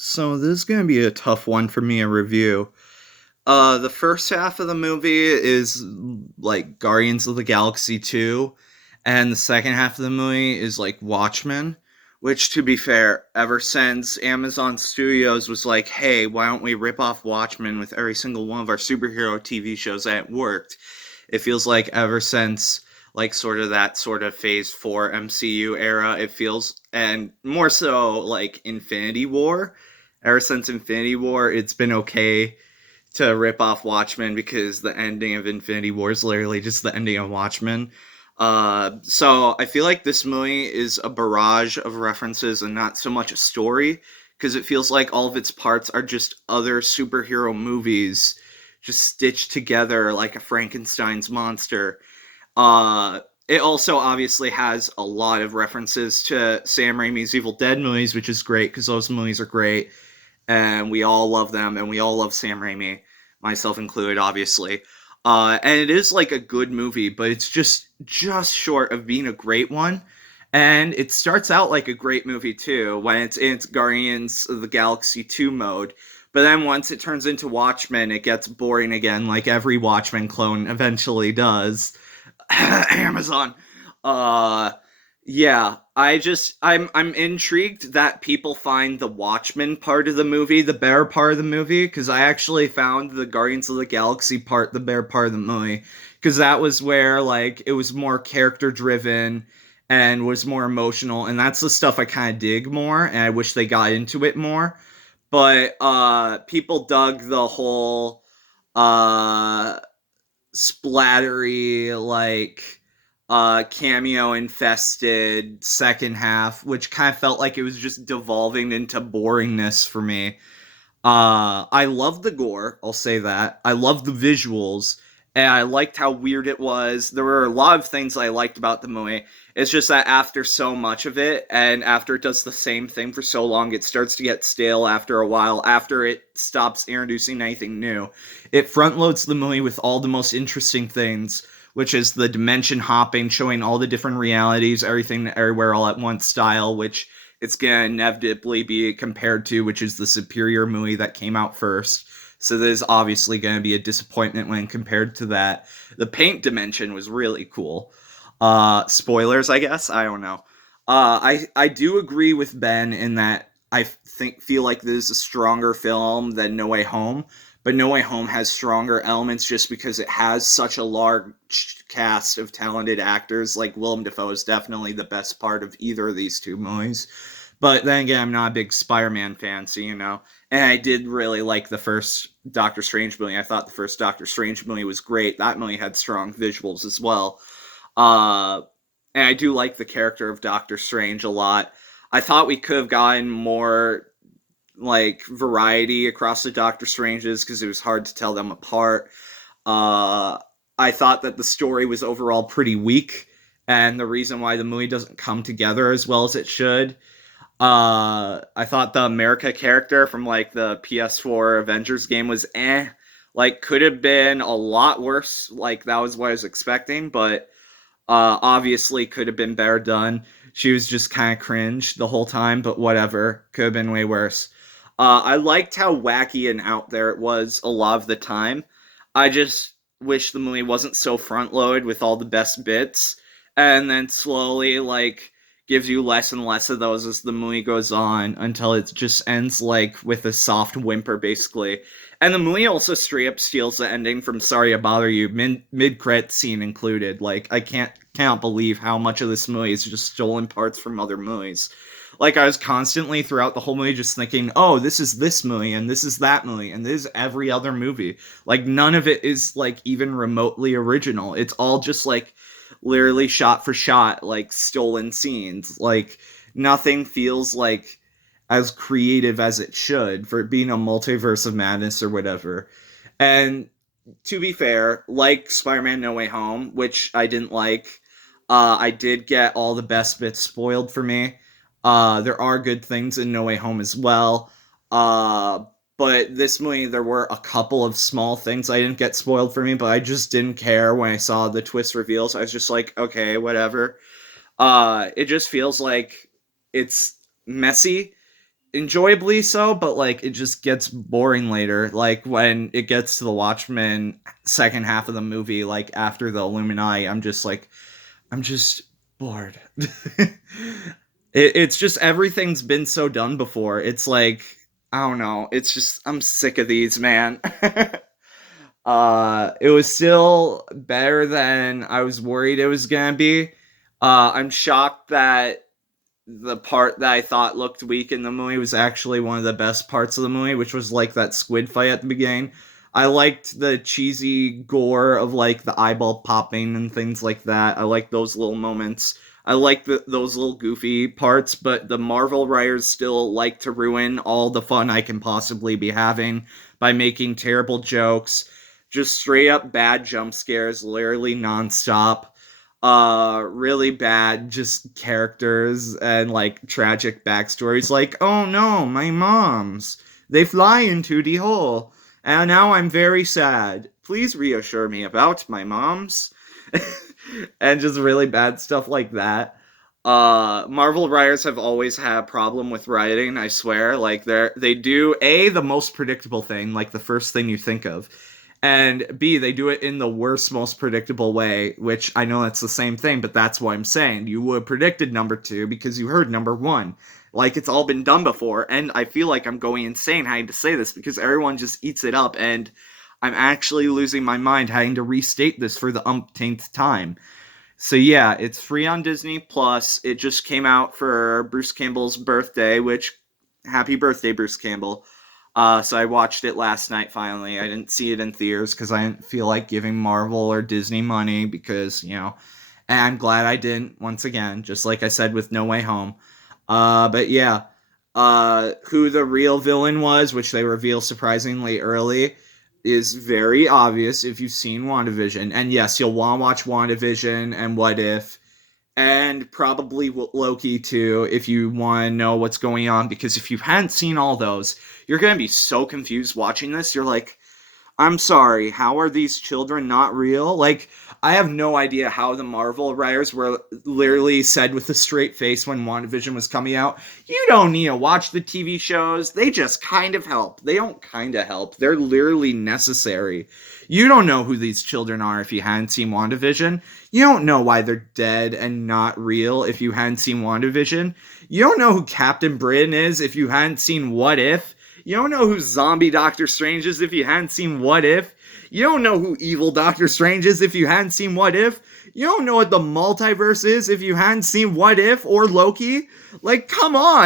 So this is gonna be a tough one for me to review. The first half of the movie is like Guardians of the Galaxy 2, and the second half of the movie is like Watchmen, which to be fair, ever since Amazon Studios was like, hey, why don't we rip off Watchmen with every single one of our superhero TV shows that worked, it feels like ever since like sort of that sort of phase 4 MCU era, it feels, and more so like Infinity War. Ever since Infinity War, it's been okay to rip off Watchmen because the ending of Infinity War is literally just the ending of Watchmen. So I feel like this movie is a barrage of references and not so much a story, because it feels like all of its parts are just other superhero movies just stitched together like a Frankenstein's monster. It also obviously has a lot of references to Sam Raimi's Evil Dead movies, which is great because those movies are great and we all love them, and we all love Sam Raimi, myself included, obviously. And it is like a good movie, but it's just short of being a great one. And it starts out like a great movie too, when it's in its Guardians of the Galaxy 2 mode. But then once it turns into Watchmen, it gets boring again, like every Watchmen clone eventually does. Amazon. Uh yeah, I'm intrigued that people find the Watchmen part of the movie the better part of the movie, because I actually found the Guardians of the Galaxy part the better part of the movie, because that was where like it was more character driven and was more emotional, and that's the stuff I kind of dig more, and I wish they got into it more. But people dug the whole uh splattery like cameo infested second half, which kind of felt like it was just devolving into boringness for me. I love the gore, I'll say that. I love the visuals, and I liked how weird it was. There were a lot of things I liked about the movie. It's just that after so much of it, and after it does the same thing for so long, it starts to get stale after a while, after it stops introducing anything new. It front loads the movie with all the most interesting things, which is the dimension hopping, showing all the different realities, everything everywhere all at once style, which it's gonna inevitably be compared to, which is the superior movie that came out first. So there's obviously gonna be a disappointment when compared to that. The paint dimension was really cool. Spoilers, I guess. I don't know. I do agree with Ben in that I feel like this is a stronger film than No Way Home, but No Way Home has stronger elements just because it has such a large cast of talented actors. Like Willem Dafoe is definitely the best part of either of these two movies. But then again, I'm not a big Spider-Man fan, so you know. And I did really like the first Doctor Strange movie. I thought the first Doctor Strange movie was great. That movie had strong visuals as well. Uh, and I do like the character of Doctor Strange a lot. I thought we could have gotten more like variety across the Doctor Stranges because it was hard to tell them apart. Uh, I thought that the story was overall pretty weak, and the reason why the movie doesn't come together as well as it should. I thought the America character from like the PS4 Avengers game was eh. Like could have been a lot worse. Like that was what I was expecting, but obviously could have been better done. She was just kind of cringe the whole time, but whatever. Could have been way worse. I liked how wacky and out there it was a lot of the time. I just wish the movie wasn't so front loaded with all the best bits, and then slowly like gives you less and less of those as the movie goes on until it just ends like with a soft whimper basically. And the movie also straight up steals the ending from Sorry to Bother You, mid credit scene included. Like I can't believe how much of this movie is just stolen parts from other movies. Like I was constantly throughout the whole movie just thinking, oh, this is this movie and this is that movie and this is every other movie. Like none of it is like even remotely original. It's all just like literally shot for shot, like stolen scenes. Like nothing feels like as creative as it should for it being a multiverse of madness or whatever. And to be fair, like Spider-Man No Way Home, which I didn't like, I did get all the best bits spoiled for me. There are good things in No Way Home as well. Uh, but this movie, there were a couple of small things I didn't get spoiled for me, but I just didn't care when I saw the twist reveals. I was just like, okay, whatever. It just feels like it's messy enjoyably so, but like it just gets boring later. Like when it gets to the Watchmen second half of the movie, like after the Illuminati, I'm just bored. It's just everything's been so done before. It's like I don't know. It's just I'm sick of these, man. It was still better than I was worried it was gonna be. I'm shocked that the part that I thought looked weak in the movie was actually one of the best parts of the movie, which was like that squid fight at the beginning. I liked the cheesy gore of like the eyeball popping and things like that. I like those little moments. I like those little goofy parts, but the Marvel writers still like to ruin all the fun I can possibly be having by making terrible jokes, just straight up bad jump scares, literally nonstop, really bad just characters and like tragic backstories like, oh no, my moms, they fly into the hole and now I'm very sad, please reassure me about my moms. And just really bad stuff like that. Marvel writers have always had a problem with writing, I swear. Like they do the most predictable thing, like the first thing you think of, and B, they do it in the worst, most predictable way, which I know that's the same thing, but that's what I'm saying. You would have predicted number two because you heard number one. Like, it's all been done before, and I feel like I'm going insane having to say this because everyone just eats it up, and I'm actually losing my mind having to restate this for the umpteenth time. So yeah, it's free on Disney Plus. It just came out for Bruce Campbell's birthday, which happy birthday, Bruce Campbell. So I watched it last night finally. I didn't see it in theaters because I didn't feel like giving Marvel or Disney money because, and I'm glad I didn't once again, just like I said with No Way Home. But yeah, who the real villain was, which they reveal surprisingly early, is very obvious if you've seen WandaVision. And yes, you'll want to watch WandaVision and What If, and probably Loki too, if you want to know what's going on, because if you hadn't seen all those, you're going to be so confused watching this. You're like, I'm sorry, how are these children not real? Like, I have no idea how the Marvel writers were literally said with a straight face when WandaVision was coming out, you don't need to watch the TV shows, they just kind of help. They don't kind of help, they're literally necessary. You don't know who these children are if you hadn't seen WandaVision. You don't know why they're dead and not real if you hadn't seen WandaVision. You don't know who Captain Britain is if you hadn't seen What If. You don't know who zombie Doctor Strange is if you hadn't seen What If. You don't know who evil Doctor Strange is if you hadn't seen What If. You don't know what the multiverse is if you hadn't seen What If or Loki. Like, come on.